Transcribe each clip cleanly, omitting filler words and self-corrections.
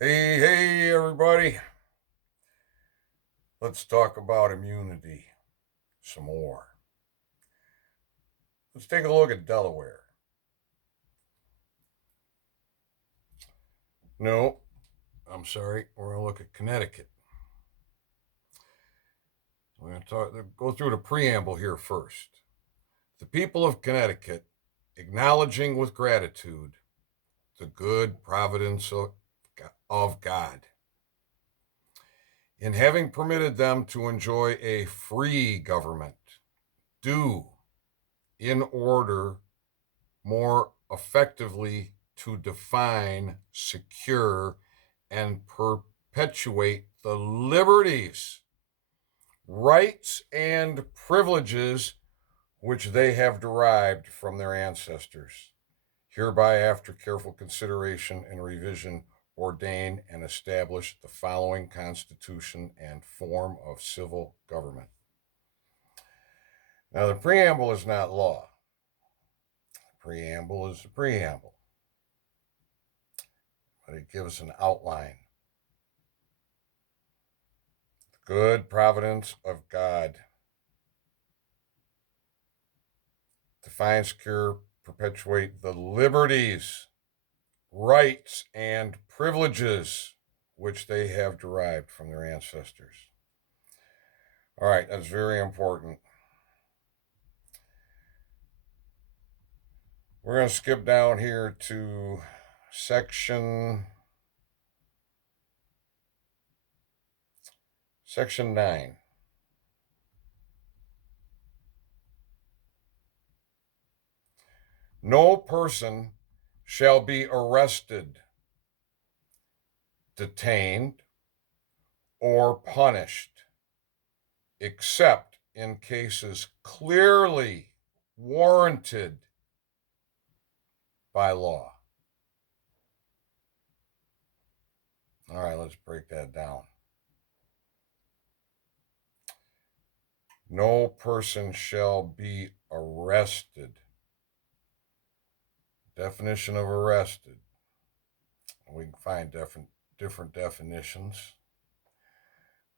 Hey, everybody. Let's talk about immunity some more. Let's take a look at Delaware. No, I'm sorry. We're going to look at Connecticut. We're going to go through the preamble here first. The people of Connecticut, acknowledging with gratitude the good providence of God in having permitted them to enjoy a free government, do in order more effectively to define, secure, and perpetuate the liberties, rights, and privileges which they have derived from their ancestors. Hereby, after careful consideration and revision, ordain and establish the following constitution and form of civil government. Now, the preamble is not law. The preamble is the preamble, but it gives an outline. The good providence of God. Define, secure, perpetuate the liberties, rights, and privileges which they have derived from their ancestors. All right, that's very important. We're going to skip down here to section 9. No person shall be arrested, detained, or punished except in cases clearly warranted by law. All right, let's break that down. No person shall be arrested. Definition of arrested. We can find different definitions.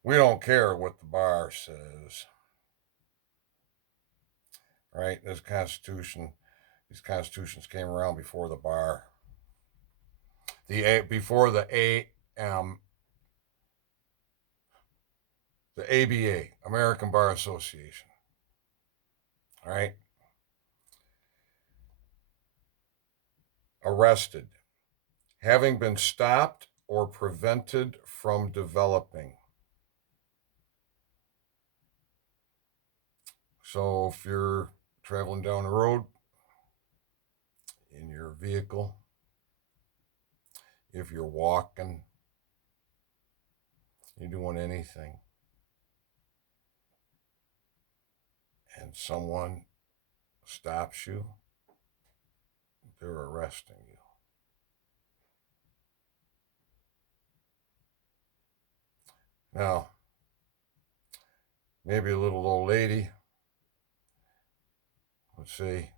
We don't care what the bar says. Right? These constitutions came around before the bar. Before the ABA, American Bar Association. All right? Arrested. Having been stopped or prevented from developing. So if you're traveling down the road in your vehicle, if you're walking, you're doing anything, and someone stops you, they're arresting you. Now, maybe a little old lady would say,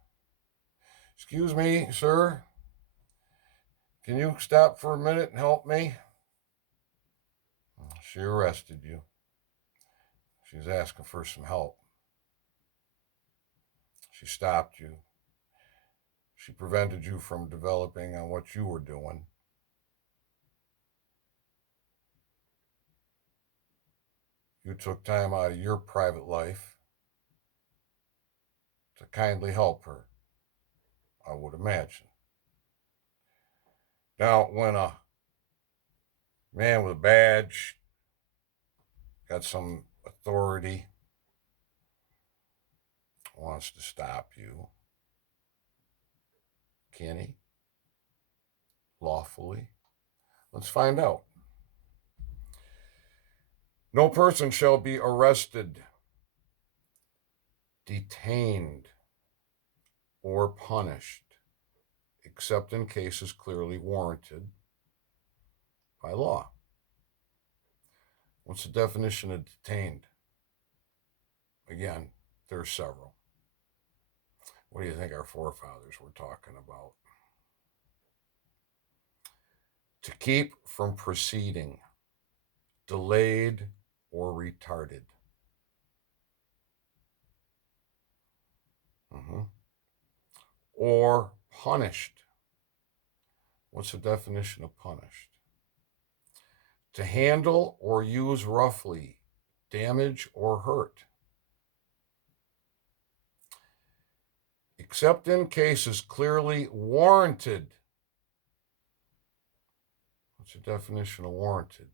"Excuse me, sir, can you stop for a minute and help me?" She arrested you. She's asking for some help. She stopped you. She prevented you from developing on what you were doing. You took time out of your private life to kindly help her, I would imagine. Now, when a man with a badge got some authority wants to stop you, can he? Lawfully? Let's find out. No person shall be arrested, detained, or punished, except in cases clearly warranted by law. What's the definition of detained? Again, there's several. What do you think our forefathers were talking about? To keep from proceeding, delayed or retarded. Or punished. What's the definition of punished? To handle or use roughly, damage or hurt. Except in cases clearly warranted. What's the definition of warranted?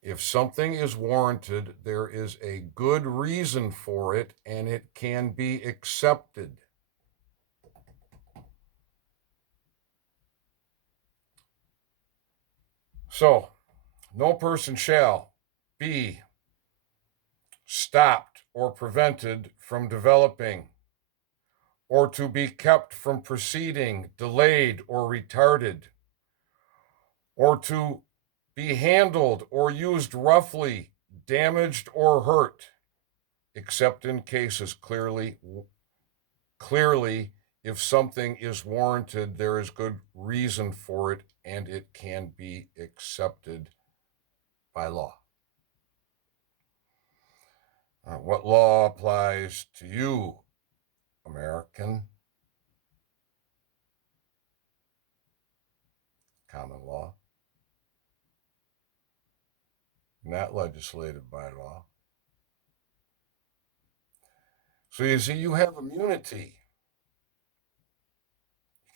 If something is warranted, there is a good reason for it and it can be accepted. So, no person shall be stopped or prevented from developing, or to be kept from proceeding, delayed or retarded, or to be handled or used roughly, damaged or hurt, except in cases clearly if something is warranted, there is good reason for it and it can be accepted by law. What law applies to you, American? Common law. Not legislated by law. So you see, you have immunity.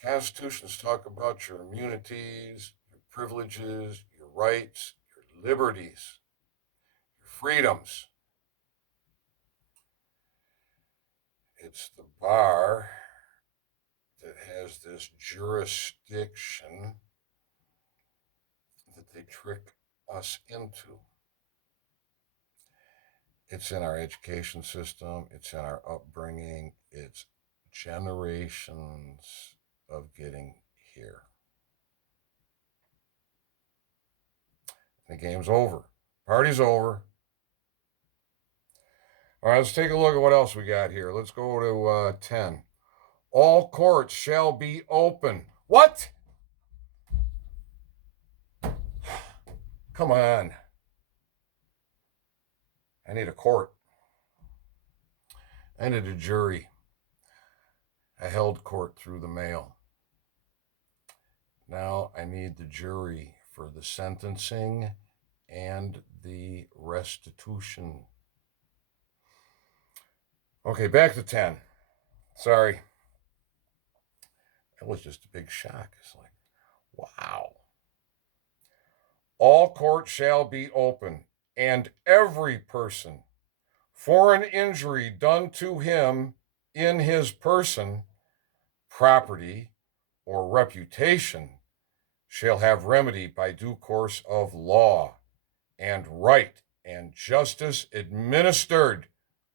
Constitutions talk about your immunities, your privileges, your rights, your liberties, your freedoms. It's the bar that has this jurisdiction that they trick us into. It's in our education system, it's in our upbringing, it's generations of getting here. The game's over. Party's over. All right, let's take a look at what else we got here. Let's go to 10. All courts shall be open. What? Come on. I need a court. I need a jury. I held court through the mail. Now I need the jury for the sentencing and the restitution. Okay, back to 10. Sorry. That was just a big shock. It's like, wow. All courts shall be open, and every person, for an injury done to him in his person, property, or reputation, shall have remedy by due course of law, and right and justice administered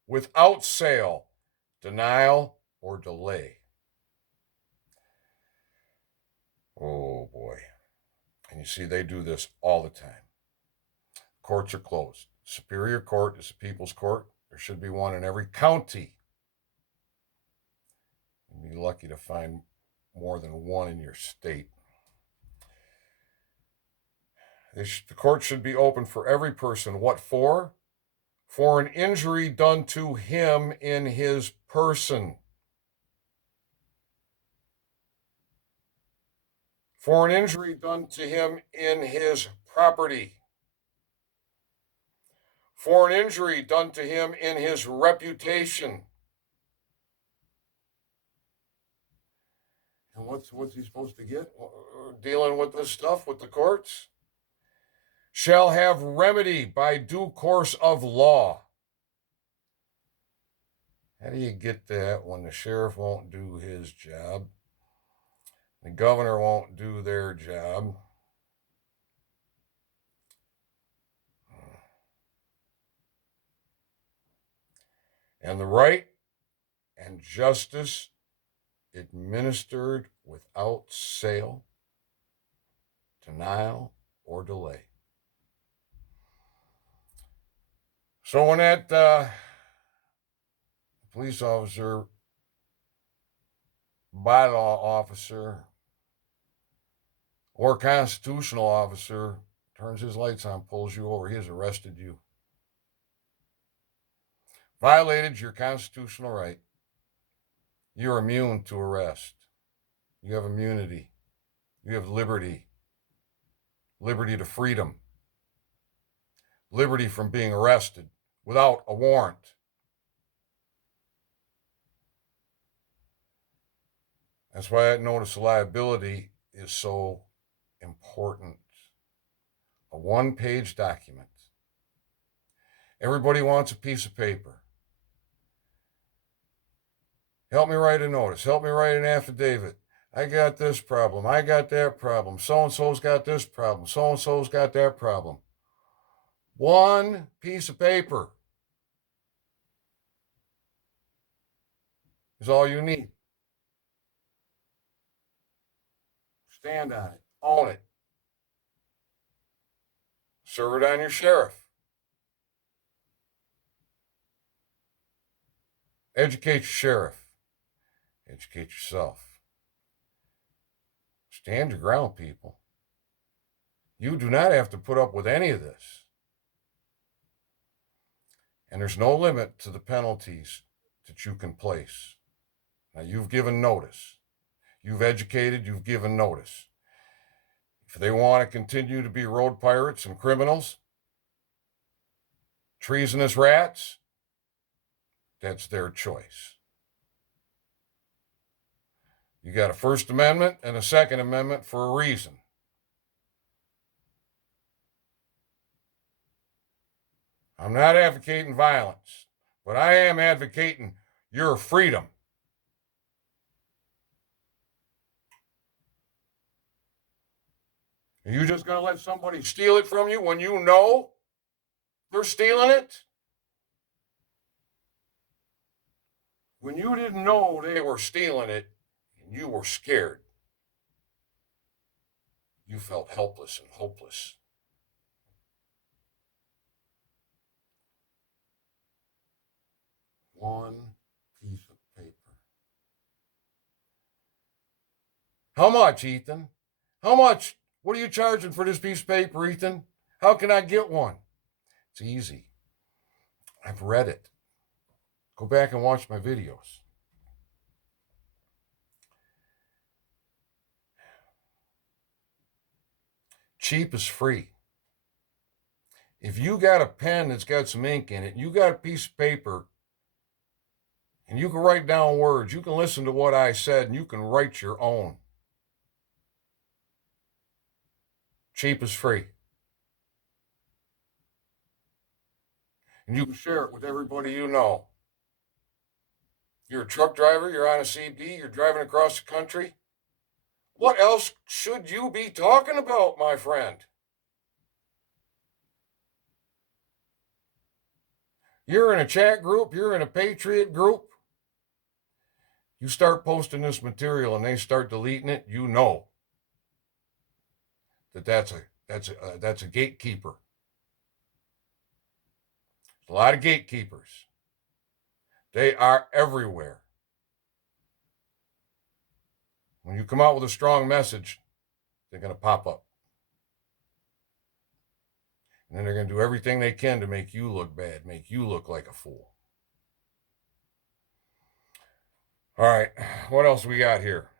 without sale, denial, or delay. Oh boy. And you see, they do this all the time. Courts are closed. Superior Court is the people's court. There should be one in every county. You'd be lucky to find more than one in your state. The court should be open for every person. What for? For an injury done to him in his person. For an injury done to him in his property. For an injury done to him in his reputation. And what's he supposed to get dealing with this stuff with the courts? Shall have remedy by due course of law. How do you get that when the sheriff won't do his job? The governor won't do their job. And the right and justice administered without sale, denial, or delay. So when that police officer, bylaw officer, Or a constitutional officer turns his lights on, pulls you over, he has arrested you. Violated your constitutional right. You're immune to arrest. You have immunity. You have liberty. Liberty to freedom. Liberty from being arrested without a warrant. That's why that notice of liability is so important. A one-page document. Everybody wants a piece of paper. Help me write a notice. Help me write an affidavit. I got this problem. I got that problem. So-and-so's got this problem. So-and-so's got that problem. One piece of paper is all you need. Stand on it. Own it. Serve it on your sheriff. Educate your sheriff. Educate yourself. Stand your ground, people. You do not have to put up with any of this. And there's no limit to the penalties that you can place. Now, you've given notice. You've educated, you've given notice. If they want to continue to be road pirates and criminals, treasonous rats, that's their choice. You got a First Amendment and a Second Amendment for a reason. I'm not advocating violence, but I am advocating your freedom. Are you just going to let somebody steal it from you when you know they're stealing it? When you didn't know they were stealing it and you were scared, you felt helpless and hopeless. One piece of paper. How much, Ethan? How much? What are you charging for this piece of paper, Ethan? How can I get one? It's easy. I've read it. Go back and watch my videos. Cheap is free. If you got a pen that's got some ink in it, you got a piece of paper, and you can write down words, you can listen to what I said, and you can write your own. Cheap is free. And you can share it with everybody you know. You're a truck driver, you're on a CB, you're driving across the country. What else should you be talking about, my friend? You're in a chat group, you're in a Patriot group. You start posting this material and they start deleting it, you know that's a gatekeeper. A lot of gatekeepers. They are everywhere. When you come out with a strong message, they're going to pop up. And then they're going to do everything they can to make you look bad, make you look like a fool. All right, what else we got here?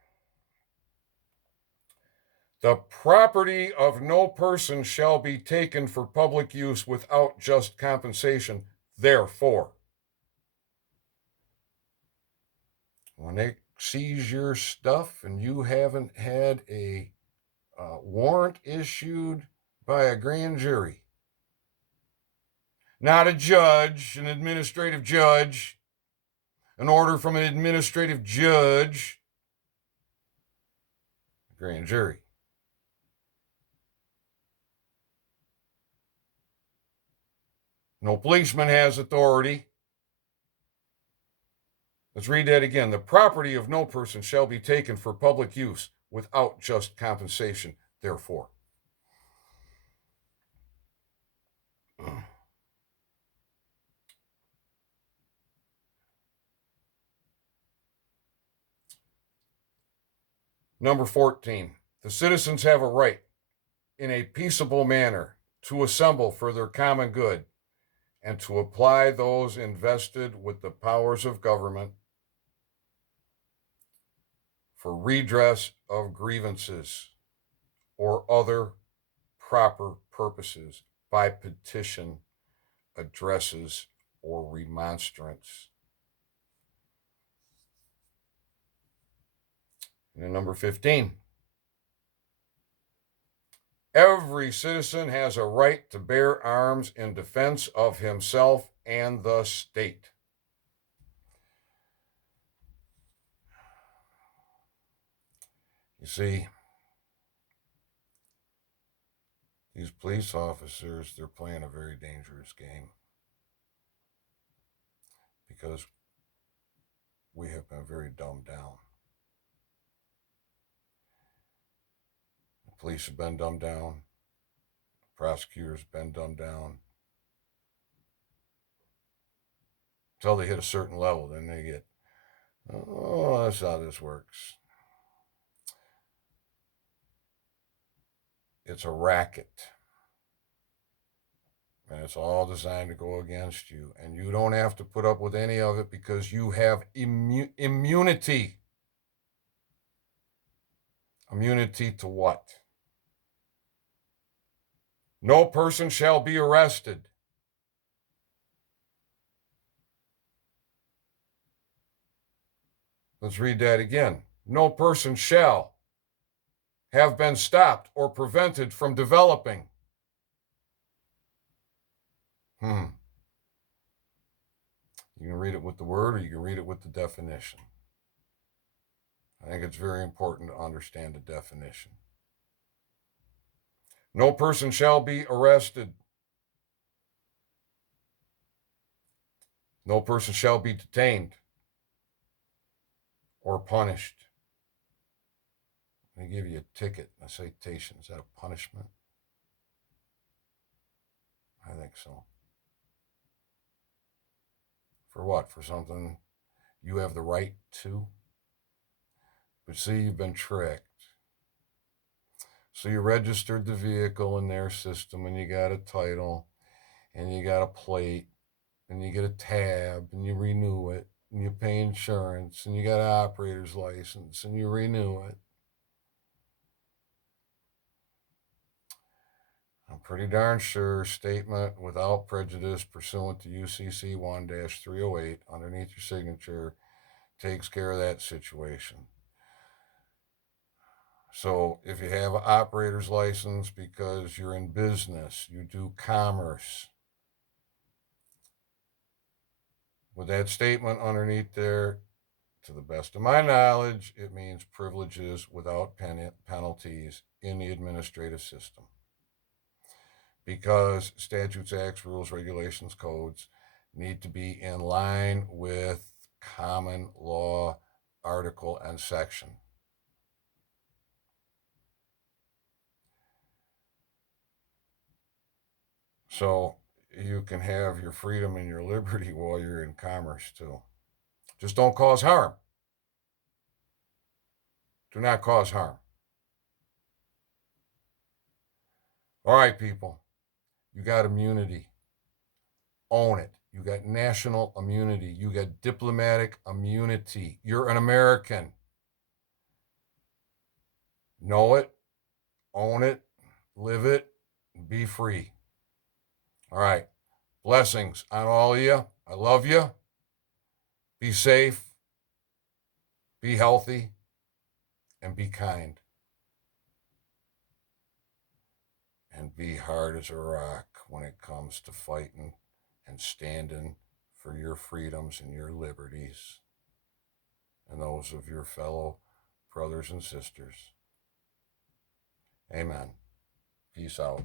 The property of no person shall be taken for public use without just compensation. Therefore, when they seize your stuff and you haven't had a warrant issued by a grand jury, not a judge, an administrative judge, an order from an administrative judge, a grand jury. No policeman has authority. Let's read that again. The property of no person shall be taken for public use without just compensation, therefore. Number 14, The citizens have a right, in a peaceable manner, to assemble for their common good and to apply those invested with the powers of government for redress of grievances or other proper purposes by petition, addresses, or remonstrance. And then number 15. Every citizen has a right to bear arms in defense of himself and the state. You see, these police officers, they're playing a very dangerous game because we have been very dumbed down. The police have been dumbed down. The prosecutors have been dumbed down. Until they hit a certain level, then they get, oh, that's how this works. It's a racket. And it's all designed to go against you. And you don't have to put up with any of it because you have immunity. Immunity to what? No person shall be arrested. Let's read that again. No person shall have been stopped or prevented from developing. You can read it with the word or you can read it with the definition. I think it's very important to understand the definition. No person shall be arrested. No person shall be detained or punished. They give you a ticket, a citation. Is that a punishment? I think so. For what? For something you have the right to? But see, you've been tricked. So you registered the vehicle in their system and you got a title and you got a plate and you get a tab and you renew it and you pay insurance and you got an operator's license and you renew it. I'm pretty darn sure statement without prejudice pursuant to UCC 1-308 underneath your signature takes care of that situation. So if you have an operator's license because you're in business, you do commerce, with that statement underneath there, to the best of my knowledge, it means privileges without penalties in the administrative system. Because statutes, acts, rules, regulations, codes need to be in line with common law article and section. So you can have your freedom and your liberty while you're in commerce too. Just don't cause harm. Do not cause harm. All right, people. You got immunity. Own it. You got national immunity. You got diplomatic immunity. You're an American. Know it. Own it. Live it. Be free. All right. Blessings on all of you. I love you. Be safe. Be healthy. And be kind. And be hard as a rock when it comes to fighting and standing for your freedoms and your liberties and those of your fellow brothers and sisters. Amen. Peace out.